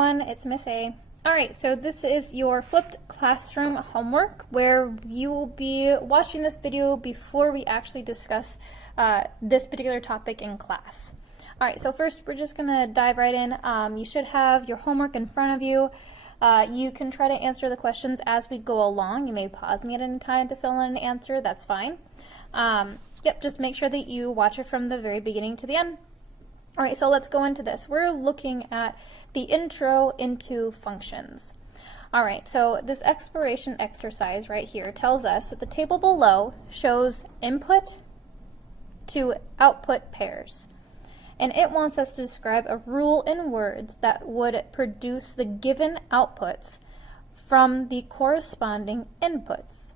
everyone, it's Miss A. Alright, so this is your flipped classroom homework where you will be watching this video before we actually discuss this particular topic in class. Alright, so first we're just going to dive right in. You should have your homework in front of you. You can try to answer the questions as we go along. You may pause me at any time to fill in an answer, that's fine. Just make sure that you watch it from the very beginning to the end. Alright, so let's go into this. We're looking at the intro into functions. Alright, so this exploration exercise right here tells us that the table below shows input to output pairs. And it wants us to describe a rule in words that would produce the given outputs from the corresponding inputs.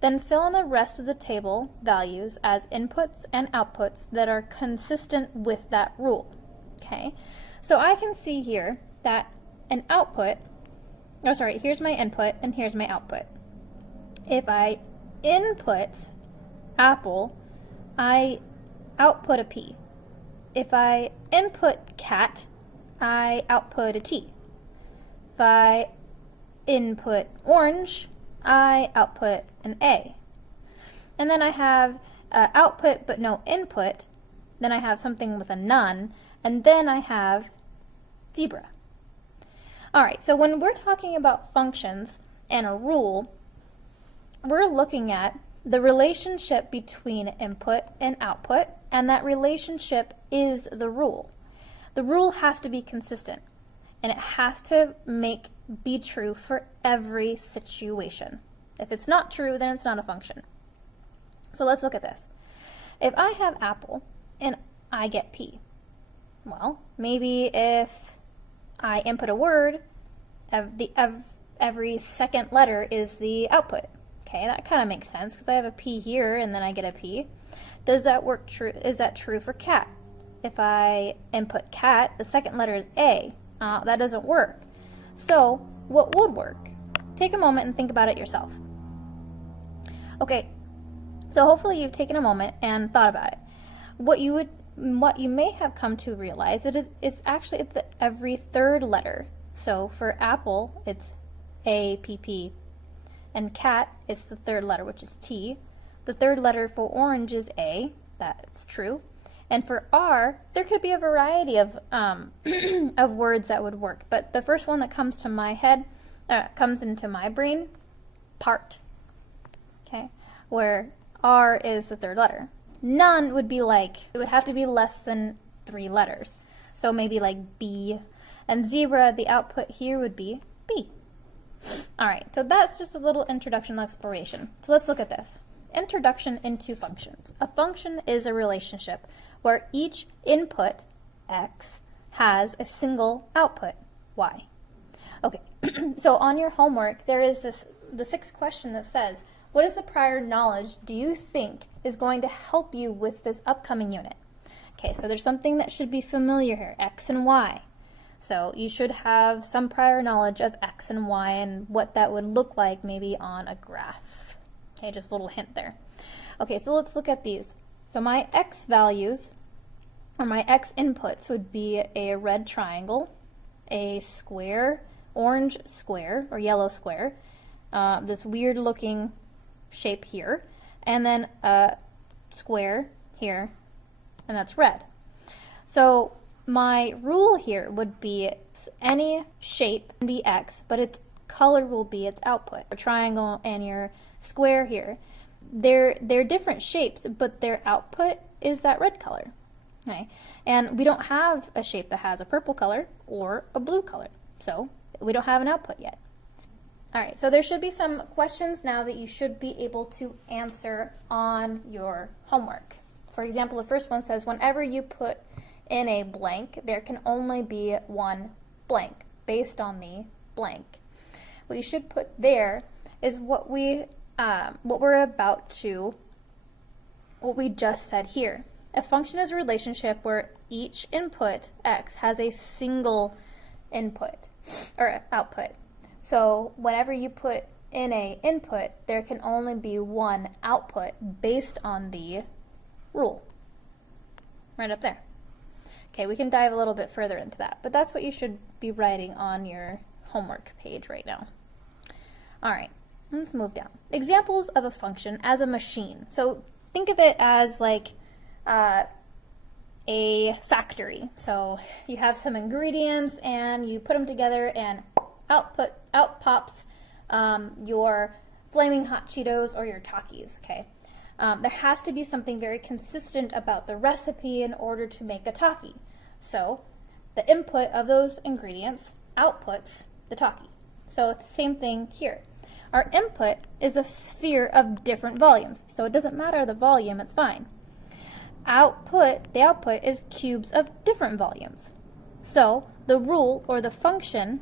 Then fill in the rest of the table values as inputs and outputs that are consistent with that rule. Okay, so I can see here that an output, here's my input and here's my output. If I input apple, I output a P. If I input cat, I output a T. If I input orange, I output an A. And then I have output but no input, then I have something with a none, and then I have zebra. Alright, so when we're talking about functions and a rule, we're looking at the relationship between input and output, and that relationship is the rule. The rule has to be consistent, and it has to be true for every situation. If it's not true, then it's not a function. So let's look at this. If I have apple and I get P, well, maybe if I input a word, every second letter is the output. Okay, that kind of makes sense because I have a P here and then I get a P. Does that work true? Is that true for cat? If I input cat, the second letter is A. That doesn't work. So what would work? Take a moment and think about it yourself. Okay, so hopefully you've taken a moment and thought about it. What you may have come to realize is it's actually every third letter. So for apple, it's A, P, P, and cat, it's the third letter, which is T. The third letter for orange is A. That's true. And for R, there could be a variety of of words that would work. But the first one that comes to my head, comes into my brain, part. Okay, where R is the third letter. None would be like, it would have to be less than 3 letters. So maybe like B. And zebra, the output here would be B. Alright, so that's just a little introduction exploration. So let's look at this. Introduction into functions. A function is a relationship where each input, x, has a single output, y. Okay, so on your homework, there is the 6th question that says, what is the prior knowledge do you think is going to help you with this upcoming unit? Okay, so there's something that should be familiar here, x and y. So you should have some prior knowledge of x and y and what that would look like maybe on a graph. Okay, just a little hint there. Okay, so let's look at these. So my x values, or my x inputs, would be a red triangle, a square, orange square, or yellow square, this weird looking shape here, and then a square here, and that's red. So my rule here would be any shape can be x, but its color will be its output. A triangle and your square here, they're different shapes, but their output is that red color. Okay, and we don't have a shape that has a purple color or a blue color, so we don't have an output yet. Alright, so there should be some questions now that you should be able to answer on your homework. For example, the first one says, whenever you put in a blank, there can only be one blank based on the blank. What you should put there is what we just said here. A function is a relationship where each input, x, has a single input or output. So whenever you put in a input, there can only be one output based on the rule. Right up there. Okay, we can dive a little bit further into that, but that's what you should be writing on your homework page right now. All right, let's move down. Examples of a function as a machine. So think of it as like a factory. So you have some ingredients and you put them together and out pops your flaming hot Cheetos or your Takis, okay? There has to be something very consistent about the recipe in order to make a Taki. So the input of those ingredients outputs the Taki. So it's the same thing here. Our input is a sphere of different volumes. So it doesn't matter the volume, it's fine. The output is cubes of different volumes. So the rule or the function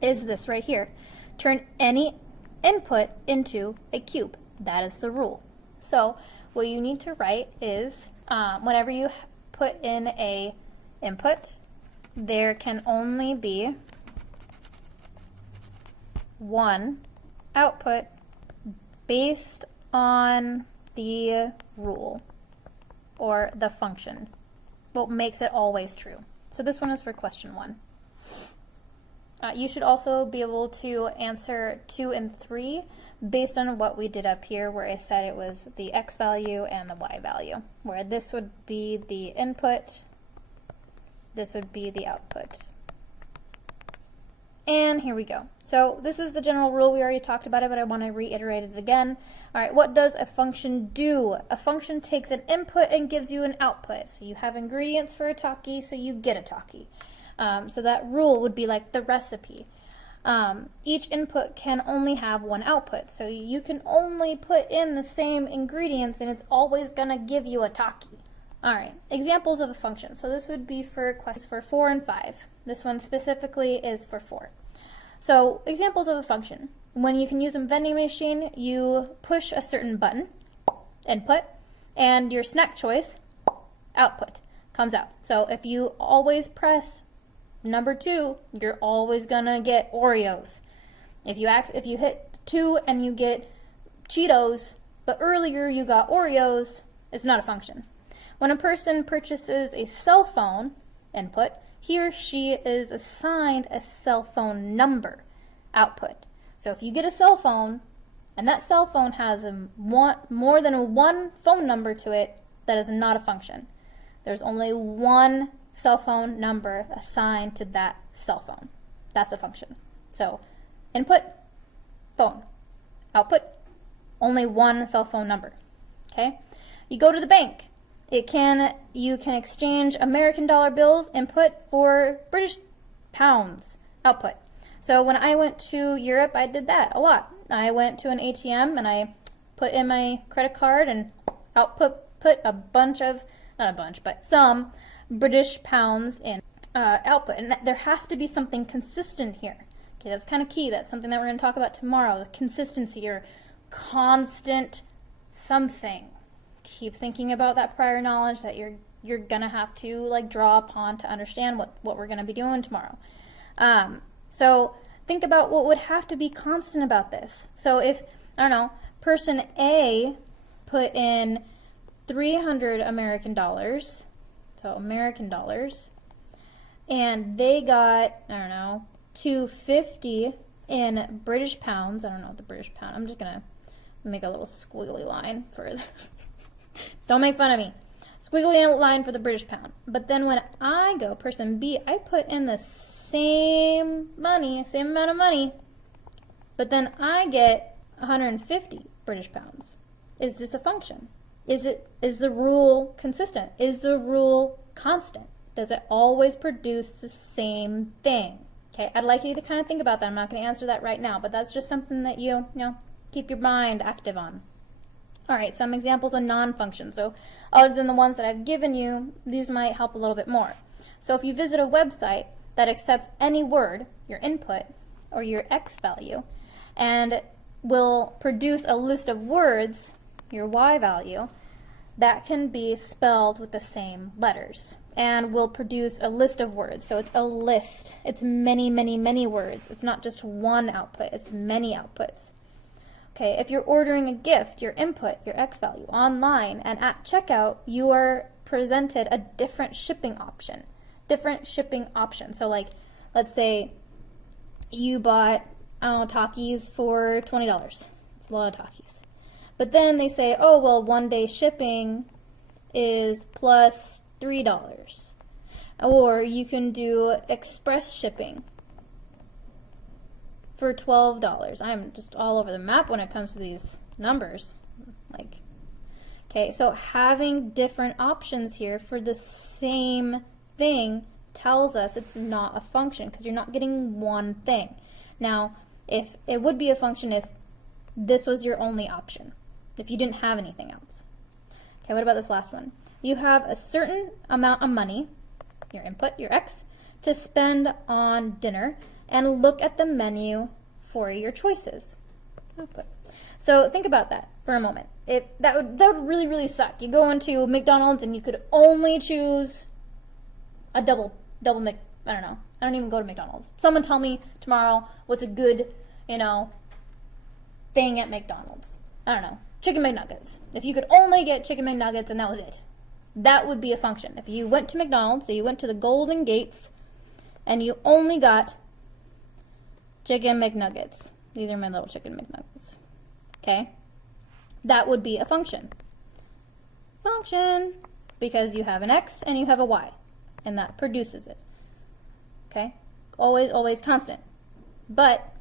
is this right here. Turn any input into a cube. That is the rule. So what you need to write is whenever you put in a input, there can only be one output based on the rule or the function. What makes it always true. So this one is for question 1. You should also be able to answer 2 and 3 based on what we did up here where I said it was the x value and the y value, where this would be the input, this would be the output. And here we go. So this is the general rule. We already talked about it, but I want to reiterate it again. All right, what does a function do? A function takes an input and gives you an output. So you have ingredients for a Taki, so you get a Taki. So that rule would be like the recipe. Each input can only have one output. So you can only put in the same ingredients and it's always going to give you a Taki. All right, examples of a function. So this would be for questions for 4 and 5. This one specifically is for 4. So examples of a function. When you can use a vending machine, you push a certain button, input, and your snack choice, output, comes out. So if you always press number 2, you're always gonna get Oreos. If you hit 2 and you get Cheetos, but earlier you got Oreos, it's not a function. When a person purchases a cell phone, input, he or she is assigned a cell phone number, output. So if you get a cell phone and that cell phone has more than one phone number to it, that is not a function. There's only one cell phone number assigned to that cell phone. That's a function. So input, phone. Output, only one cell phone number. Okay? You go to the bank. You can exchange American dollar bills, input, for British pounds, output. So when I went to Europe, I did that a lot. I went to an ATM and I put in my credit card and put a bunch of, not a bunch, but some British pounds in output. And there has to be something consistent here. Okay, that's kind of key. That's something that we're going to talk about tomorrow, the consistency or constant something. Keep thinking about that prior knowledge that you're going to have to like draw upon to understand what we're going to be doing tomorrow. So think about what would have to be constant about this. So if, I don't know, person A put in 300 American dollars, so American dollars, and they got, I don't know, 250 in British pounds. I don't know the British pound. I'm just going to make a little squiggly line for don't make fun of me. Squiggly line for the British pound. But then when I go, person B, I put in the same amount of money, but then I get 150 British pounds. Is this a function? Is the rule consistent? Is the rule constant? Does it always produce the same thing? Okay, I'd like you to kind of think about that. I'm not going to answer that right now, but that's just something that you keep your mind active on. All right, some examples of non-functions. So other than the ones that I've given you, these might help a little bit more. So if you visit a website that accepts any word, your input, or your x value, and will produce a list of words, your y value, that can be spelled with the same letters, and will produce a list of words. So it's a list. It's many, many, many words. It's not just one output. It's many outputs. Okay, if you're ordering a gift, your input, your x value, online, and at checkout, you are presented a different shipping option. So like, let's say you bought Takis for $20. It's a lot of Takis. But then they say, oh, well, 1 day shipping is plus $3. Or you can do express shipping for $12. I'm just all over the map when it comes to these numbers. Like, okay, so having different options here for the same thing tells us it's not a function because you're not getting one thing. Now, if it would be a function if this was your only option, if you didn't have anything else. Okay, what about this last one? You have a certain amount of money, your input, your X, to spend on dinner, and look at the menu for your choices. Output. So think about that for a moment. That would really, really suck. You go into McDonald's and you could only choose a double Mc, I don't know. I don't even go to McDonald's. Someone tell me tomorrow what's a good, thing at McDonald's. I don't know. Chicken McNuggets. If you could only get chicken McNuggets and that was it, that would be a function. If you went to McDonald's, so you went to the Golden Gates, and you only got chicken McNuggets. These are my little chicken McNuggets. Okay? That would be a function. Function. Because you have an X and you have a Y. And that produces it. Okay? Always, always constant. But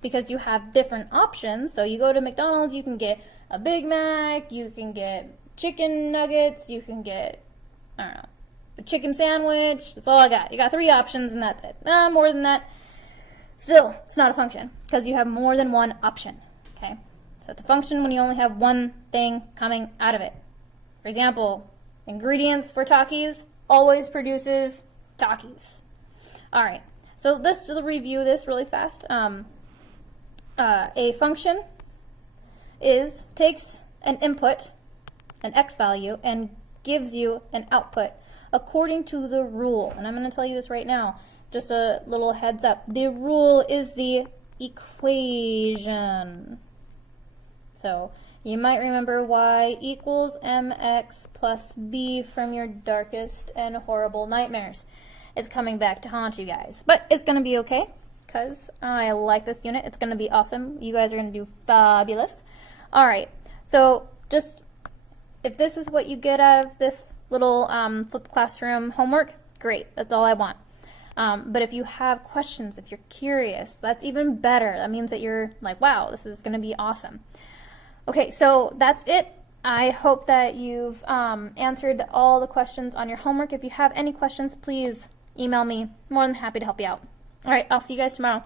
because you have different options, so you go to McDonald's, you can get a Big Mac, you can get chicken nuggets, you can get, I don't know, a chicken sandwich. That's all I got. You got 3 options and that's it. More than that, still, it's not a function because you have more than one option. Okay? So it's a function when you only have one thing coming out of it. For example, ingredients for Takis always produces Takis. All right. So let's review this really fast. A function takes an input, an X value, and gives you an output according to the rule. And I'm going to tell you this right now, just a little heads up. The rule is the equation. So you might remember y equals mx plus b from your darkest and horrible nightmares. It's coming back to haunt you guys. But it's going to be okay because I like this unit. It's going to be awesome. You guys are going to do fabulous. All right. So just if this is what you get out of this little flipped classroom homework, great. That's all I want. But if you have questions, if you're curious, that's even better. That means that you're like, wow, this is going to be awesome. Okay, so that's it. I hope that you've answered all the questions on your homework. If you have any questions, please email me. More than happy to help you out. All right, I'll see you guys tomorrow.